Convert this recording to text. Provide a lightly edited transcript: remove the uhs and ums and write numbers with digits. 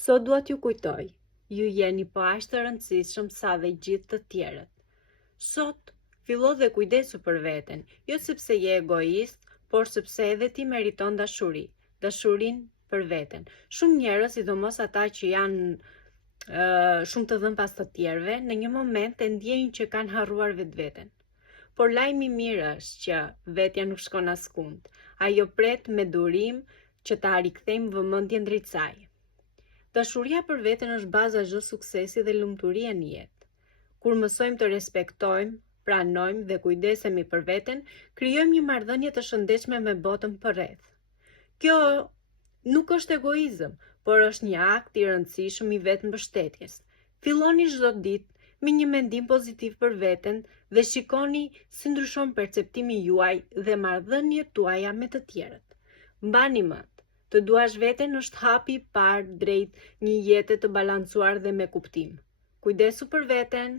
Sot dua t'ju kujtoj, ju jeni po aq të rëndësishëm sa dhe gjithë të tjerët. Sot, fillo dhe kujdesu për veten, jo sepse je egoist, por sepse edhe ti meriton dashuri, dashurin për veten. Shumë njerëz, sidomos ata që janë shumë të dhënë pas të tjerëve, në një moment e ndjejnë që kanë harruar vetveten. Por lajmi i mirë është që vetja nuk shkon askund. Ajo pret me durim që ta rikthejmë vëmendjen drejt saj. Dashuria për veten është baza e çdo suksesi dhe lumturie në jetë. Kur mësojmë të respektojmë, pranojmë dhe kujdesemi për veten, krijojmë një marrëdhënie të shëndetshme me botën përreth. Kjo nuk është egoizëm, por është një akt i rëndësishëm i vetmbështetjes. Filloni çdo ditë me një mendim pozitiv për veten dhe shikoni si ndryshon perceptimi juaj dhe marrëdhëniet tuaja me të tjerët. Mbani mend, të duash veten është hapi i parë drejt një jete të balancuar dhe me kuptim. Kujdesu për veten.